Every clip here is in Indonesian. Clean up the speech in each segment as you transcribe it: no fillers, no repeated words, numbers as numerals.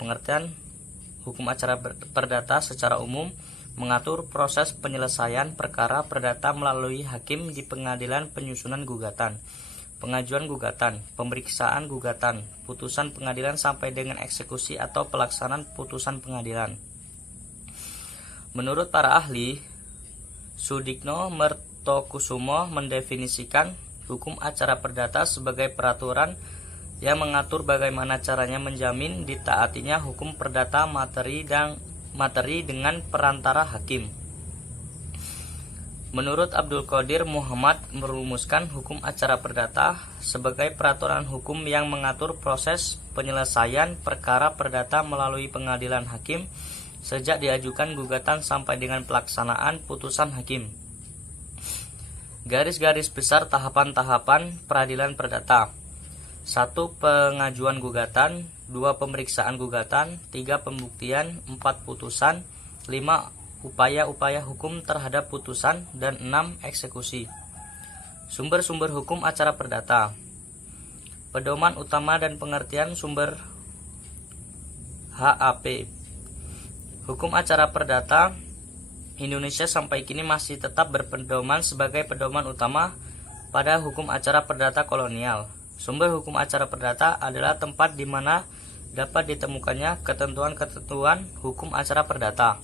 Pengertian hukum acara perdata secara umum mengatur proses penyelesaian perkara perdata melalui hakim di pengadilan, penyusunan gugatan, pengajuan gugatan, pemeriksaan gugatan, putusan pengadilan sampai dengan eksekusi atau pelaksanaan putusan pengadilan. Menurut para ahli, Sudikno Mertokusumo mendefinisikan hukum acara perdata sebagai peraturan yang mengatur bagaimana caranya menjamin ditaatinya hukum perdata materi dengan perantara hakim. Menurut Abdul Qadir Muhammad merumuskan hukum acara perdata sebagai peraturan hukum yang mengatur proses penyelesaian perkara perdata melalui pengadilan hakim sejak diajukan gugatan sampai dengan pelaksanaan putusan hakim. Garis-garis besar tahapan-tahapan peradilan perdata: 1. Pengajuan gugatan, 2. Pemeriksaan gugatan, 3. Pembuktian, 4. Putusan, 5. Upaya-upaya hukum terhadap putusan, dan 6. Eksekusi. Sumber-sumber hukum acara perdata: pedoman utama dan pengertian sumber HAP. Hukum acara perdata Indonesia sampai kini masih tetap berpedoman sebagai pedoman utama pada hukum acara perdata kolonial. Sumber hukum acara perdata adalah tempat di mana dapat ditemukannya ketentuan-ketentuan hukum acara perdata.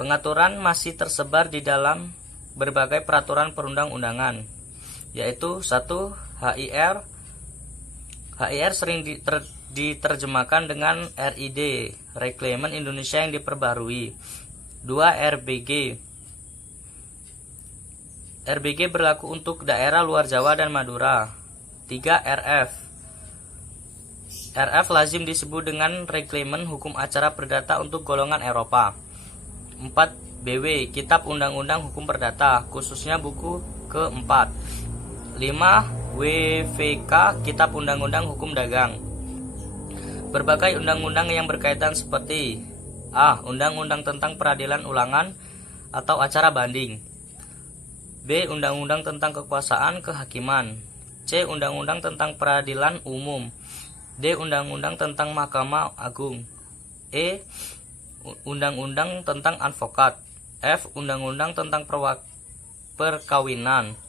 Pengaturan masih tersebar di dalam berbagai peraturan perundang-undangan, yaitu 1. HIR. HIR sering diterjemahkan dengan RID, Reglement Indonesia yang diperbarui. 2. RBG. RBG berlaku untuk daerah luar Jawa dan Madura. 3. RF. RF lazim disebut dengan Reglement Hukum Acara Perdata untuk golongan Eropa. 4. BW, Kitab Undang-Undang Hukum Perdata, khususnya buku ke-4. 5. WVK, Kitab Undang-Undang Hukum Dagang. Berbagai undang-undang yang berkaitan seperti: A. Undang-undang tentang peradilan ulangan atau acara banding. B. Undang-undang tentang kekuasaan kehakiman. C. Undang-undang tentang peradilan umum. D. Undang-undang tentang Mahkamah Agung. E. Undang-undang tentang advokat. F. Undang-undang tentang perkawinan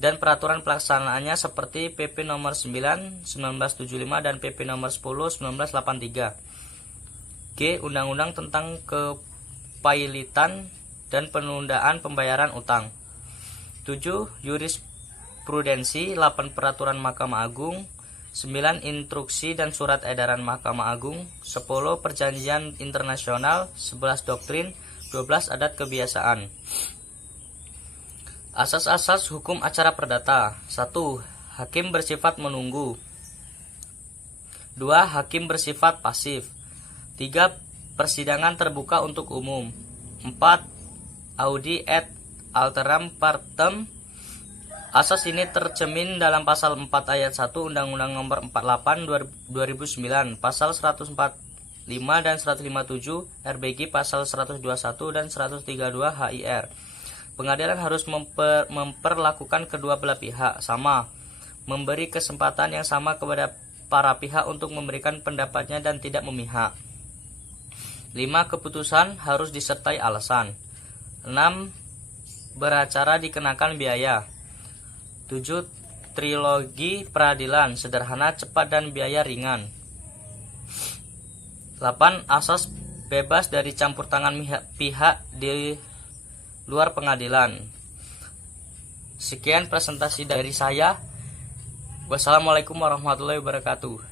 dan peraturan pelaksanaannya seperti PP nomor 9 1975 dan PP nomor 10 1983. G. Undang-undang tentang kepailitan dan penundaan pembayaran utang. 7. Jurisprudensi. 8. Peraturan Mahkamah Agung. 9. Instruksi dan surat edaran Mahkamah Agung. 10. Perjanjian internasional. 11. Doktrin. 12. Adat kebiasaan. Asas-asas hukum acara perdata. 1. Hakim bersifat menunggu. 2. Hakim bersifat pasif. 3. Persidangan terbuka untuk umum. 4. Audi et alteram partem. Asas ini tercermin dalam pasal 4 ayat 1 Undang-Undang Nomor 48 2009, pasal 145 dan 157 RBG, pasal 121 dan 132 HIR. Pengadilan harus memperlakukan kedua belah pihak sama, memberi kesempatan yang sama kepada para pihak untuk memberikan pendapatnya dan tidak memihak. 5. Keputusan harus disertai alasan. 6. Beracara dikenakan biaya. 7. Trilogi peradilan sederhana, cepat, dan biaya ringan. 8. Asas bebas dari campur tangan pihak di luar pengadilan. Sekian presentasi dari saya. Wassalamualaikum warahmatullahi wabarakatuh.